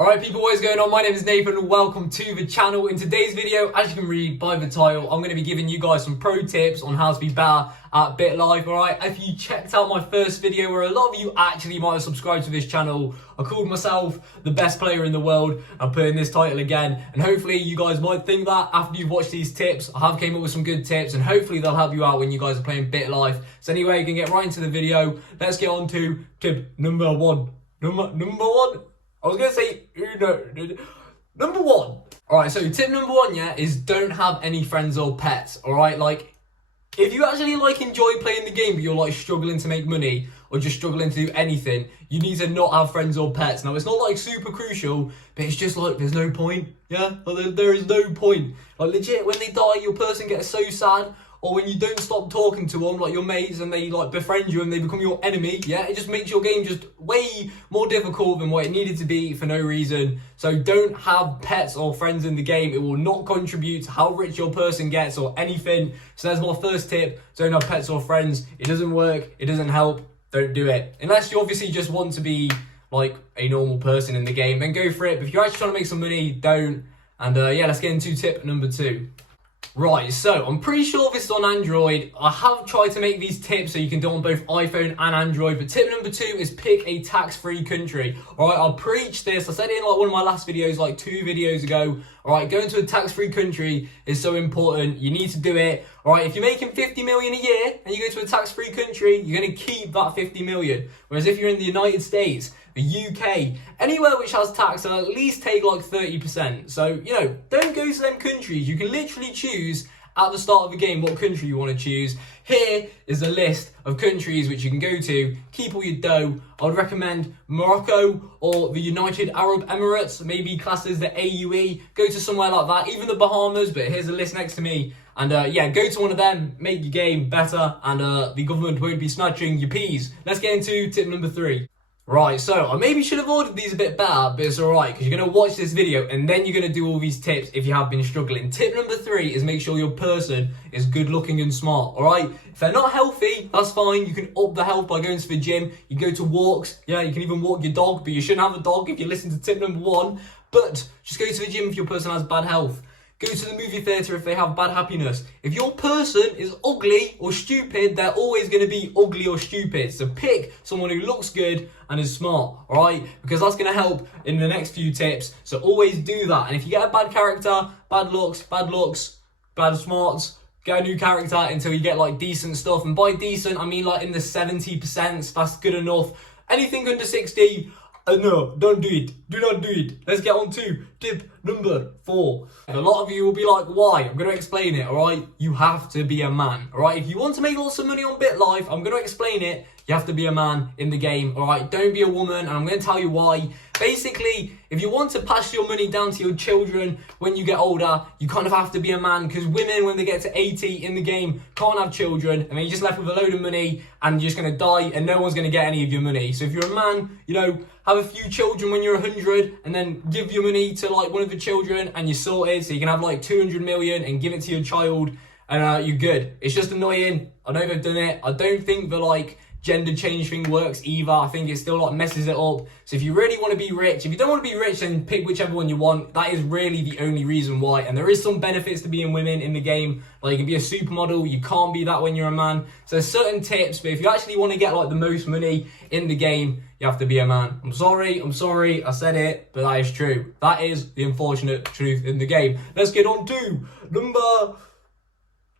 Alright people, what is going on? My name is Nathan and welcome to the channel. In today's video, as you can read by the title, I'm going to be giving you guys some pro tips on how to be better at Bitlife. Alright, if you checked out my first video where a lot of you actually might have subscribed to this channel, I called myself the best player in the world. I'm putting this title again, and hopefully you guys might think that after you've watched these tips. I have came up with some good tips and hopefully they'll help you out when you guys are playing Bitlife. So anyway, you can get right into the video. Let's get on to tip number one. Number one? I was going to say, number one. Alright, so tip number one, yeah, is don't have any friends or pets, alright? Like, if you actually, enjoy playing the game, but you're, struggling to make money, or just struggling to do anything, you need to not have friends or pets. Now, it's not, super crucial, but it's just, there's no point, yeah? There is no point. Legit, when they die, your person gets so sad, or when you don't stop talking to them, your mates, and they, befriend you and they become your enemy, yeah? It just makes your game just way more difficult than what it needed to be for no reason. So don't have pets or friends in the game. It will not contribute to how rich your person gets or anything. So that's my first tip. Don't have pets or friends. It doesn't work. It doesn't help. Don't do it. Unless you obviously just want to be, a normal person in the game, then go for it. But if you're actually trying to make some money, don't. And, yeah, let's get into tip number two. Right, so I'm pretty sure this is on Android. I have tried to make these tips so you can do it on both iPhone and Android, but tip number two is pick a tax-free country. Alright, I'll preach this. I said it in one of my last videos, 2 videos ago. Alright, going to a tax-free country is so important. You need to do it. Alright, if you're making 50 million a year and you go to a tax-free country, you're going to keep that 50 million. Whereas if you're in the United States, the UK, anywhere which has tax, they'll at least take 30%. So, don't go to them countries. You can literally choose at the start of the game what country you want to choose. Here is a list of countries which you can go to. Keep all your dough. I would recommend Morocco or the United Arab Emirates, maybe classes the AUE. Go to somewhere like that, even the Bahamas, but here's a list next to me. And yeah, go to one of them, make your game better, and the government won't be snatching your peas. Let's get into tip number three. Right, so I maybe should have ordered these a bit better, but it's alright, because you're going to watch this video and then you're going to do all these tips if you have been struggling. Tip number three is make sure your person is good looking and smart, alright? If they're not healthy, that's fine. You can up the health by going to the gym. You go to walks, yeah, you can even walk your dog, but you shouldn't have a dog if you listen to tip number one. But just go to the gym if your person has bad health. Go to the movie theatre if they have bad happiness. If your person is ugly or stupid, they're always going to be ugly or stupid. So pick someone who looks good and is smart, alright? Because that's going to help in the next few tips. So always do that. And if you get a bad character, bad looks, bad smarts, get a new character until you get decent stuff. And by decent, I mean in the 70%. That's good enough. Anything under 60, no, don't do it. Do not do it. Let's get on to tip number four. And a lot of you will be like, why? I'm going to explain it, alright? You have to be a man, alright? If you want to make lots of money on Bitlife, I'm going to explain it. You have to be a man in the game, alright? Don't be a woman, and I'm going to tell you why. Basically, if you want to pass your money down to your children when you get older, you kind of have to be a man, because women, when they get to 80 in the game, can't have children, and then you're just left with a load of money, and you're just going to die, and no one's going to get any of your money. So if you're a man, have a few children when you're 100, and then give your money to one of the children, and you're sorted. So you can have 200 million and give it to your child, and you're good. It's just annoying. I know they've done it. I don't think the gender change thing works either. I think it still messes it up. So if you really want to be rich, if you don't want to be rich, then pick whichever one you want. That is really the only reason why. And there is some benefits to being women in the game. You can be a supermodel. You can't be that when you're a man. So there's certain tips, but if you actually want to get the most money in the game, you have to be a man. I'm sorry, I said it, but that is true. That is the unfortunate truth in the game. Let's get on to number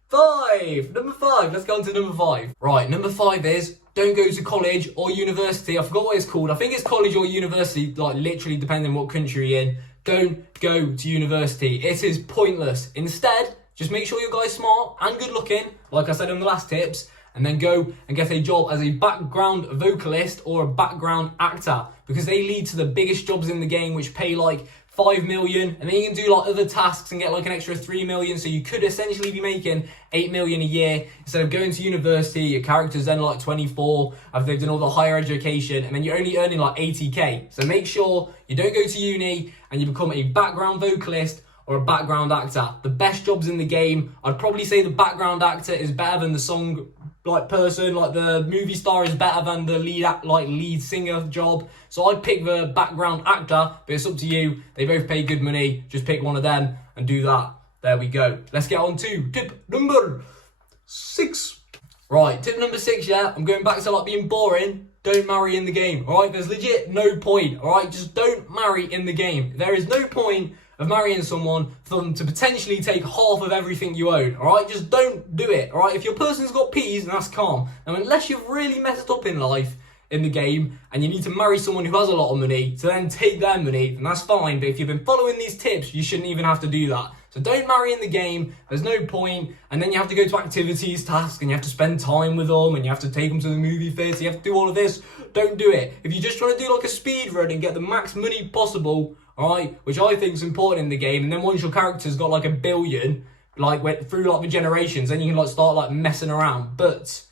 five. Let's go on to number five. Right, number five is don't go to college or university. I forgot what it's called. I think it's college or university, literally depending on what country you're in. Don't go to university. It is pointless. Instead, just make sure your guy's smart and good looking, like I said in the last tips, and then go and get a job as a background vocalist or a background actor, because they lead to the biggest jobs in the game, which pay 5 million, and then you can do other tasks and get an extra 3 million. So you could essentially be making 8 million a year instead of going to university. Your character's then 24 after they've done all the higher education, and then you're only earning 80k. So make sure you don't go to uni and you become a background vocalist or a background actor. The best jobs in the game, I'd probably say the background actor is better than the song like person, like the movie star is better than the lead singer job. So I'd pick the background actor, but it's up to you. They both pay good money. Just pick one of them and do that. There we go. Let's get on to tip number 6. Right, tip number 6, yeah. I'm going back to like being boring. Don't marry in the game, all right? There's legit no point, all right? Just don't marry in the game. There is no point of marrying someone for them to potentially take half of everything you own, all right? Just don't do it, all right? If your person's got peas, then that's calm. Now, unless you've really messed up in life, in the game, and you need to marry someone who has a lot of money to then take their money, then that's fine. But if you've been following these tips, you shouldn't even have to do that. So don't marry in the game, there's no point, and then you have to go to activities, tasks, and you have to spend time with them, and you have to take them to the movie theatre, you have to do all of this. Don't do it. If you're just trying to do like a speed run and get the max money possible, alright, which I think is important in the game, and then once your character's got like 1 billion, like went through like the generations, then you can like start like messing around. But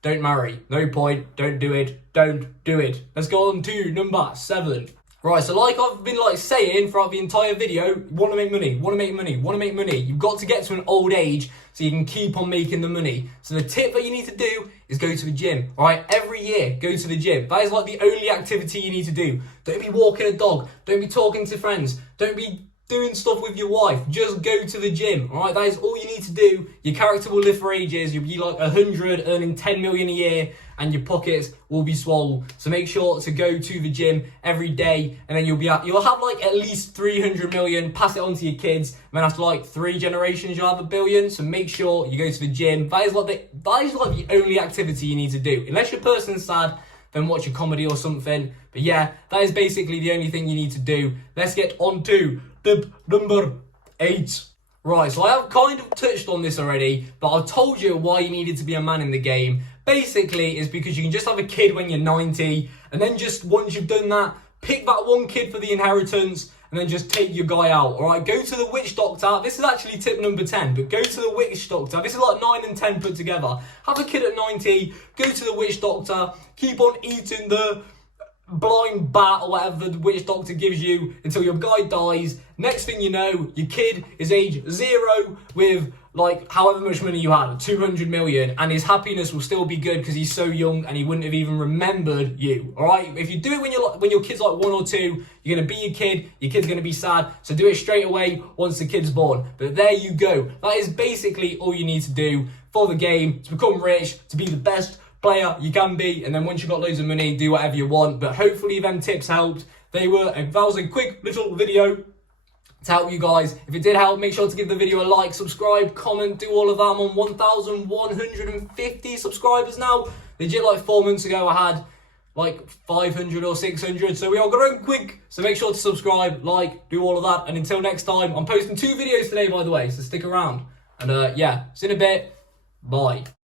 don't marry. No point. Don't do it. Don't do it. Let's go on to number 7. Right, so like I've been like saying throughout the entire video, want to make money, want to make money, want to make money. You've got to get to an old age so you can keep on making the money. So the tip that you need to do is go to the gym. All right, every year, go to the gym. That is like the only activity you need to do. Don't be walking a dog. Don't be talking to friends. Don't be doing stuff with your wife. Just go to the gym, all right? That is all you need to do. Your character will live for ages. You'll be like 100, earning 10 million a year, and your pockets will be swole. So make sure to go to the gym every day, and then you'll have like at least 300 million. Pass it on to your kids, and then after like 3 generations, you'll have 1 billion. So make sure you go to the gym. That is like the only activity you need to do. Unless your person's sad, then watch a comedy or something. But yeah, that is basically the only thing you need to do. Let's get on to tip number 8. Right, so I have kind of touched on this already, but I told you why you needed to be a man in the game. Basically, it's because you can just have a kid when you're 90, and then just once you've done that, pick that one kid for the inheritance, and then just take your guy out, all right? Go to the witch doctor. This is actually tip number 10, but go to the witch doctor. This is like 9 and 10 put together. Have a kid at 90, go to the witch doctor, keep on eating the blind bat or whatever the witch doctor gives you until your guy dies. Next thing you know, your kid is age 0 with like however much money you had, 200 million, and his happiness will still be good because he's so young and he wouldn't have even remembered you. All right, if you do it when your kid's like 1 or 2, you're gonna be your kid's gonna be sad, so do it straight away once the kid's born. But there you go. That is basically all you need to do for the game to become rich, to be the best player you can be, and then once you've got loads of money, do whatever you want. But hopefully them tips helped. That was a quick little video to help you guys. If it did help, make sure to give the video a like, subscribe, comment, do all of that. I'm on 1,150 subscribers now. Legit, like 4 months ago I had like 500 or 600, so we are growing quick. So make sure to subscribe, like, do all of that, and until next time, I'm posting 2 videos today, by the way, so stick around. And yeah, see you in a bit. Bye.